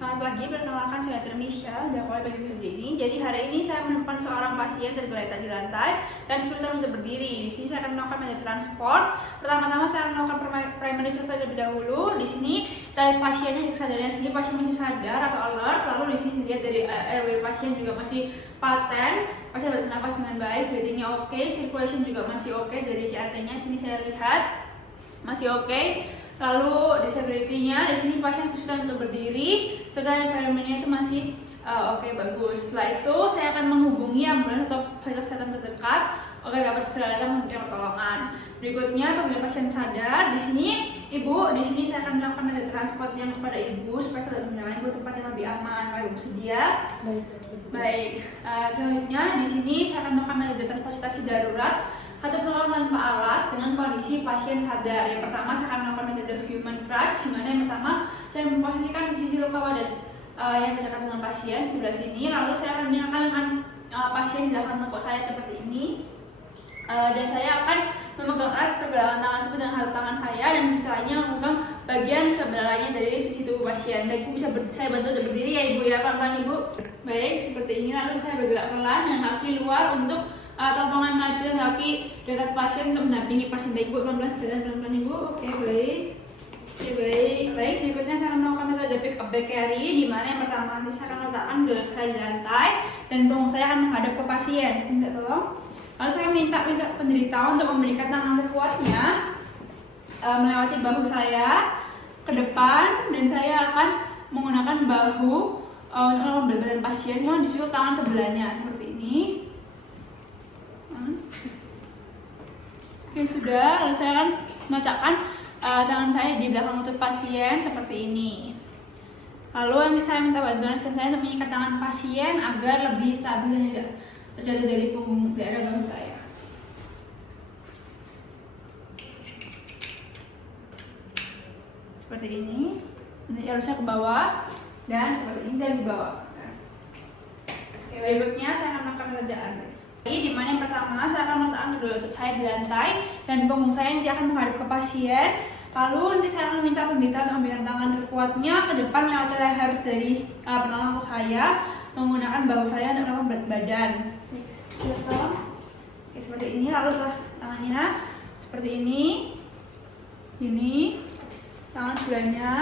Selamat pagi, perkenalkan saya Dr. Michelle, dakwa bagi video ini. Jadi hari ini saya menemukan seorang pasien tergeletak di lantai dan kesulitan untuk berdiri. Di sini saya akan melakukan metode transport. Pertama-tama saya akan melakukan primary survey terlebih dahulu. Di sini kita lihat pasiennya, kesadarannya sendiri pasien masih sadar atau alert. Lalu di sini dilihat dari airway pasien juga masih paten. Pasien bernapas dengan baik, breathingnya oke, circulation juga masih oke. Dari CRT-nya sini saya lihat masih oke. Lalu disability-nya di sini pasien kesulitan untuk berdiri, serta environment-nya itu masih oke, bagus. Setelah itu saya akan menghubungi ambulans atau fasilitas kesehatan terdekat agar dapat segera datang memberikan pertolongan. Berikutnya apabila pasien sadar, di sini saya akan melakukan metode transport yang kepada ibu supaya tidak menjalani ke tempat yang lebih aman. Kalau ibu sedia. Baik. Selanjutnya di sini saya akan melakukan metode transportasi darurat atau penolongan tanpa alat dengan kondisi pasien sadar. Yang pertama saya akan melakukan metode human crutch, di mana yang pertama saya memposisikan di sisi luka wadah yang terdekat dengan pasien di sebelah sini. Lalu saya akan menyalakan dengan pasien di belakang tengkuk saya seperti ini, dan saya akan memegang erat pergelangan tangan tersebut dengan halut tangan saya, dan di sisi lainnya memegang bagian sebelah lainnya dari sisi tubuh pasien. Baik, ibu bisa saya bantu untuk berdiri ya ibu ya, pelan-pelan ibu. Baik, seperti ini. Lalu saya bergerak pelan dengan kaki luar untuk tombongan maju dan kaki dekat pasien untuk mendampingi pasien. Baik ibu, pelan-pelan jalan pelan-pelan ibu. Oke, baik. Oke, baik. Berikutnya saya akan melakukan metode pick up back carry, di mana yang pertama nanti saya akan meletakkan gelang saya di lantai dan punggung saya akan menghadap ke pasien. Minta tolong. Lalu saya minta penderita untuk memberikan tangan terkuatnya melewati bahu saya ke depan, dan saya akan menggunakan bahu untuk membelah badan pasien yang disusul tangan sebelahnya seperti ini. Oke, sudah. Lalu saya akan meletakkan tangan saya di belakang lutut pasien seperti ini. Lalu nanti saya minta bantuan asisten saya untuk mengikat tangan pasien agar lebih stabil dan tidak terjatuh dari punggung daerah bahu saya. Seperti ini. Nanti harusnya ke bawah dan seperti ini dan di bawah. Oke, berikutnya saya akan melakukan metode armlift. Di mana yang pertama saya akan meletakkan kedua lutut saya di lantai dan punggung saya nanti akan menghadap ke pasien. Lalu nanti saya akan meminta penderita untuk memberikan tangan terkuatnya ke depan melewati leher dari penolong atau saya, menggunakan bahu saya untuk melakukan berat badan. Oke, seperti ini. Lalu tangannya seperti ini, tangan sebelahnya.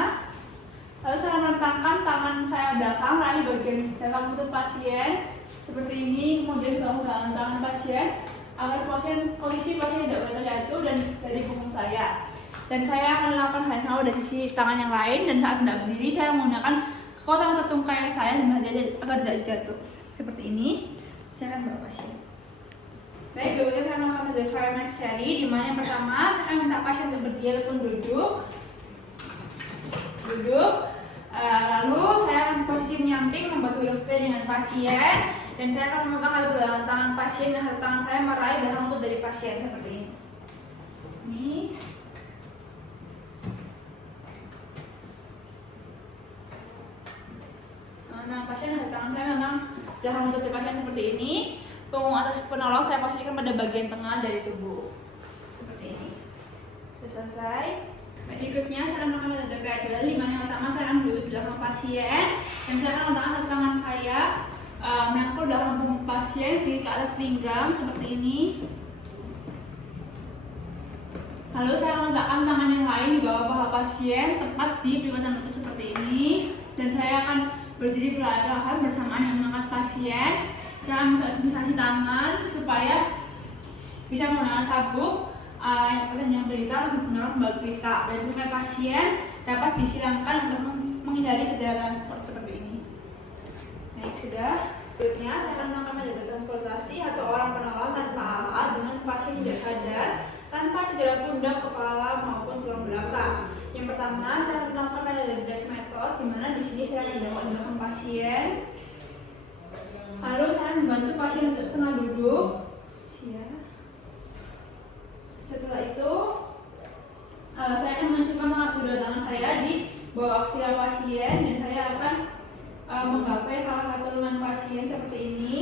Lalu saya akan meletakkan tangan saya belakang lalu bagian belakang lutut pasien seperti ini, kemudian bahu dan tangan pasien agar kondisi pasien tidak boleh terjatuh dan dari punggung saya. Dan saya akan melakukan hal yang sama dari sisi tangan yang lain, dan saat tidak berdiri saya menggunakan kekuatan otot tungkai saya agar tidak jatuh. Seperti ini, saya akan bawa pasien. Baik, berikutnya saya melakukan metode fireman's carry, di mana yang pertama saya akan minta pasien untuk berdiri ataupun duduk. Lalu saya akan posisi menyamping membuat wheel stay dengan pasien, dan saya akan memegang halut belakang tangan pasien dan halut tangan saya meraih belakang lutut dari pasien seperti ini. Nah, pasien halut tangan saya memegang belakang lutut dari pasien seperti ini. Punggung atas penolong saya posisikan pada bagian tengah dari tubuh seperti ini. Sudah selesai. Berikutnya saya akan melakukan metode cradle, di mana yang pertama saya akan duduk di belakang pasien dan saya akan meletakkan satu tangan saya menangkul belakang punggung pasien sedikit ke atas pinggang seperti ini. Lalu saya akan meletakkan tangan yang lain di bawah paha pasien tepat di pelimatan lutut seperti ini, dan saya akan berdiri perlahan-lahan bersamaan dengan mengangkat pasien. Saya akan misalkan tangan supaya bisa menggunakan sabuk yang berita untuk mendorong kembali pita, dan supaya pasien dapat disilangkan untuk menghindari cedera transport seperti ini. Baik, sudah. Berikutnya saya akan melakukan metode transportasi atau orang penolong tanpa alat dengan pasien tidak sadar tanpa cedera pundak, kepala maupun tulang belakang. Yang pertama saya akan melakukan metode drag method, di mana di sini saya akan jongkok di belakang pasien. Lalu saya akan membantu pasien untuk setengah duduk. Setelah itu, saya akan menunjukkan kedua tangan saya di bawah aksila pasien, dan saya akan menggapai salah satu lengan pasien seperti ini.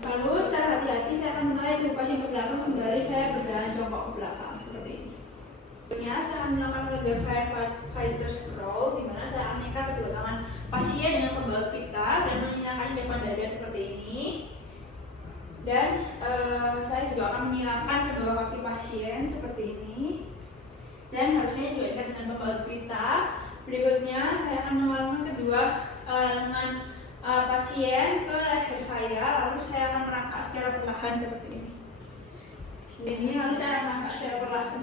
Lalu secara hati-hati saya akan menarik tubuh pasien ke belakang sembari saya berjalan jongkok ke belakang seperti ini. Berikutnya saya akan melakukan metode firefighter scroll, di mana saya akan mengikat kedua tangan pasien dengan pembalut pita dan menghilangkan depan dada seperti ini. Dan saya juga akan menghilangkan kedua kaki pasien seperti ini. Dan harusnya juga dekat dengan pembalut pita. Berikutnya saya akan mengeluarkan kedua lengan pasien ke leher saya, lalu saya akan merangkak secara perlahan seperti ini. Ini lalu saya akan merangkak secara perlahan.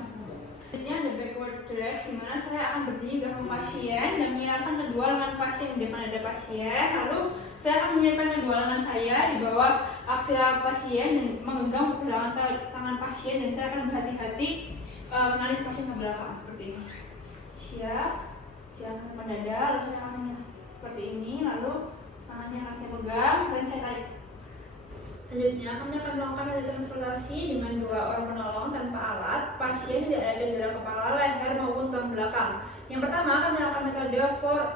Ini ada backward drag, di mana saya akan berdiri di belakang pasien dan menghilangkan kedua lengan pasien di depan dada pasien. Lalu saya akan menyelipkan kedua lengan saya di bawah aksila pasien dan menggenggam pergelangan tangan pasien, dan saya akan berhati-hati menarik pasien ke belakang seperti ini. Siap, jangan ke depan dada, lalu saya akan seperti ini, lalu tangannya akan saya pegang dan saya tarik. Selanjutnya, kami akan melakukan metode transportasi dengan dua orang penolong tanpa alat. Pasien tidak ada cedera kepala, leher maupun tulang belakang. Yang pertama, kami melakukan metode fore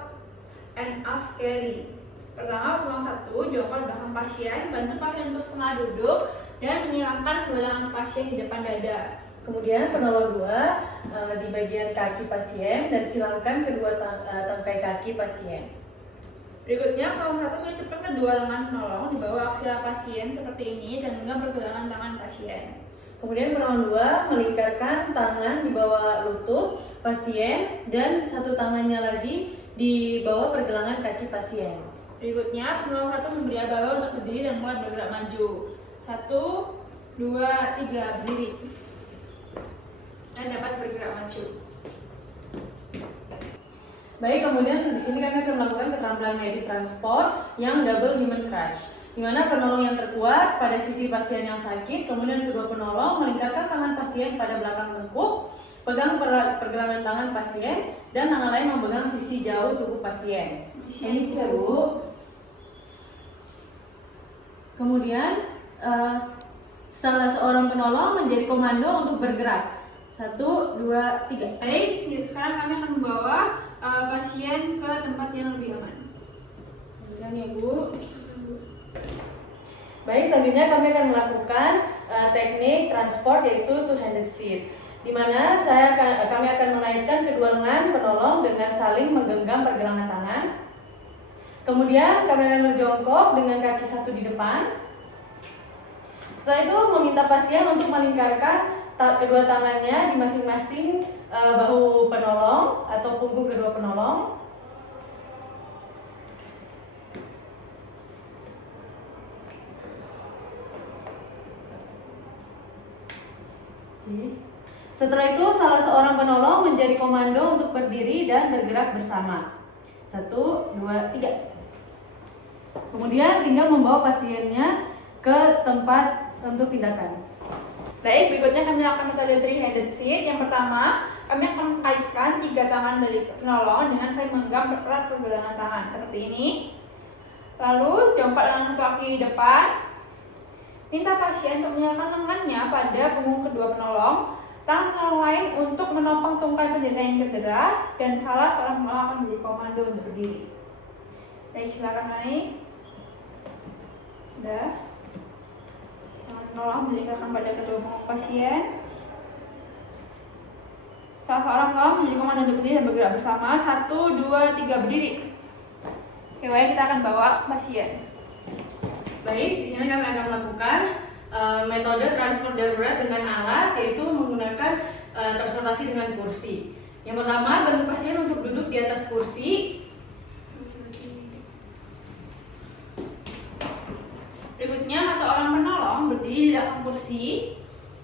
and aft carry. Pertama, penolong 1, jongkok belakang pasien, bantu pasien untuk setengah duduk dan menghilangkan kedua tangan pasien di depan dada. Kemudian penolong 2 di bagian kaki pasien dan silangkan kedua tangkai kaki pasien. Berikutnya, penolong 1 menyiapkan kedua lengan penolong di bawah aksila pasien seperti ini dan menggenggam pergelangan tangan pasien. Kemudian penolong 2 melingkarkan tangan di bawah lutut pasien dan satu tangannya lagi di bawah pergelangan kaki pasien. Berikutnya, penolong 1 memberi aba-aba untuk berdiri dan mulai bergerak maju. 1, 2, 3, berdiri. Dan dapat bergerak maju. Baik, kemudian di sini kami akan melakukan keterampilan medis transport yang double human crutch, di mana penolong yang terkuat pada sisi pasien yang sakit, kemudian kedua penolong melingkarkan tangan pasien pada belakang tengkuk, pegang pergelangan tangan pasien, dan tangan lain memegang sisi jauh tubuh pasien. Ini sudah, Bu. Kemudian salah seorang penolong menjadi komando untuk bergerak. 1, 2, 3. Baik, sekarang kami akan membawa pasien ke tempat yang lebih aman. Kemudian ya, Bu. Baik, selanjutnya kami akan melakukan teknik transport yaitu two-handed seat, di mana kami akan mengaitkan kedua lengan penolong dengan saling menggenggam pergelangan tangan. Kemudian kami akan berjongkok dengan kaki satu di depan. Setelah itu meminta pasien untuk melingkarkan kedua tangannya di masing-masing bahu penolong atau punggung kedua penolong. Setelah itu salah seorang penolong menjadi komando untuk berdiri dan bergerak bersama. 1, 2, 3. Kemudian tinggal membawa pasiennya ke tempat untuk tindakan. Baik, berikutnya kami akan metode three-handed seat. Yang pertama, kami akan mengkaitkan 3 tangan dari penolong dengan saling menggenggam erat pergelangan tangan seperti ini. Lalu jongkok dengan satu kaki depan. Minta pasien untuk menyalakan lengannya pada punggung kedua penolong. Tangan penolong lain untuk menopang tungkai penderita yang cedera, dan salah seorang penolong akan menjadi komando untuk berdiri. Baik, silakan naik. Sudah. Penolong melingkarkan pada kedua punggung pasien. Salah seorang penolong menjadi komando untuk berdiri dan bergerak bersama. 1, 2, 3, berdiri. Oke, baik, kita akan bawa pasien. Baik, di sini kami akan melakukan metode transport darurat dengan alat, yaitu menggunakan transportasi dengan kursi. Yang pertama, bantu pasien untuk duduk di atas kursi. Berikutnya, satu orang penolong berdiri di belakang kursi.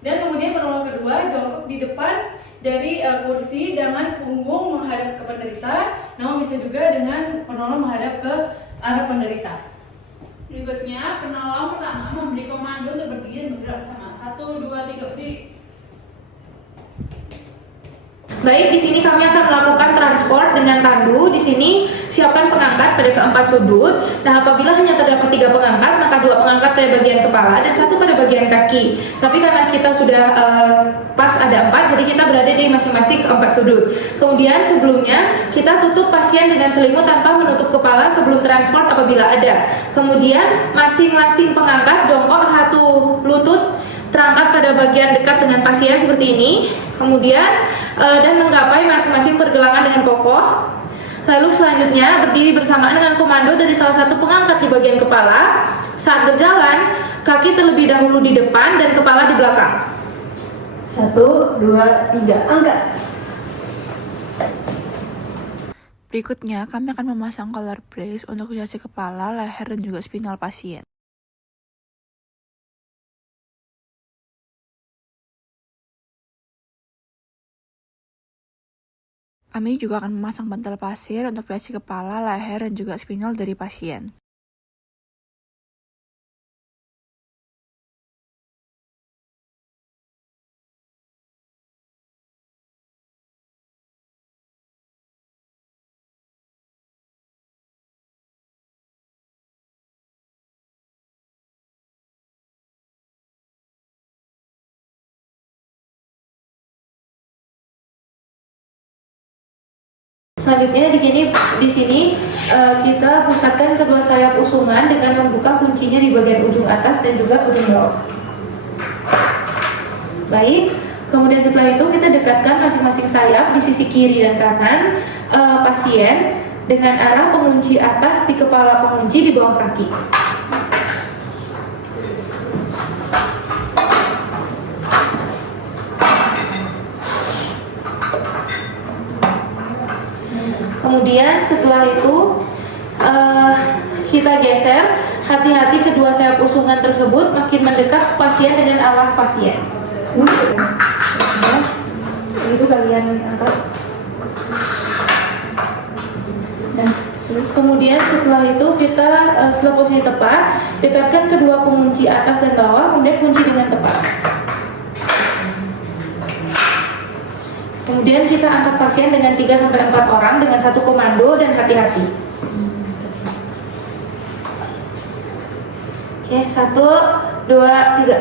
Dan kemudian penolong kedua jongkok di depan dari kursi dengan punggung menghadap ke penderita, namun bisa juga dengan penolong menghadap ke arah penderita. Berikutnya, penolong pertama memberi komando untuk berdiri dan bergerak bersama. 1, 2, 3, berdiri. Baik, di sini kami akan melakukan transport dengan tandu. Di sini siapkan pengangkat pada keempat sudut. Nah, apabila hanya terdapat 3 pengangkat, maka 2 pengangkat pada bagian kepala dan 1 pada bagian kaki. Tapi karena kita sudah pas ada 4, jadi kita berada di masing-masing keempat sudut. Kemudian sebelumnya kita tutup pasien dengan selimut tanpa menutup kepala sebelum transport apabila ada. Kemudian masing-masing pengangkat jongkok 1 lutut terangkat pada bagian dekat dengan pasien seperti ini. Kemudian dan menggapai masing-masing pergelangan dengan kokoh. Lalu selanjutnya berdiri bersamaan dengan komando dari salah satu pengangkat di bagian kepala. Saat berjalan, kaki terlebih dahulu di depan dan kepala di belakang. 1, 2, 3, angkat. Berikutnya, kami akan memasang collar brace untuk isolasi kepala, leher, dan juga spinal pasien. Kami juga akan memasang bantal pasir untuk isolasi kepala, leher, dan juga spinal dari pasien. Selanjutnya di sini kita pusatkan kedua sayap usungan dengan membuka kuncinya di bagian ujung atas dan juga ujung bawah. Baik, kemudian setelah itu kita dekatkan masing-masing sayap di sisi kiri dan kanan pasien dengan arah pengunci atas di kepala pengunci di bawah kaki. Kemudian setelah itu kita geser, hati-hati kedua sayap usungan tersebut makin mendekat pasien dengan alas pasien. Itu kalian angkat. Nah, kemudian setelah itu kita setelah posisi tepat, dekatkan kedua pengunci atas dan bawah, kemudian kunci dengan tepat. Kemudian kita angkat pasien dengan 3-4 orang dengan satu komando dan hati-hati. Oke, 1, 2, 3.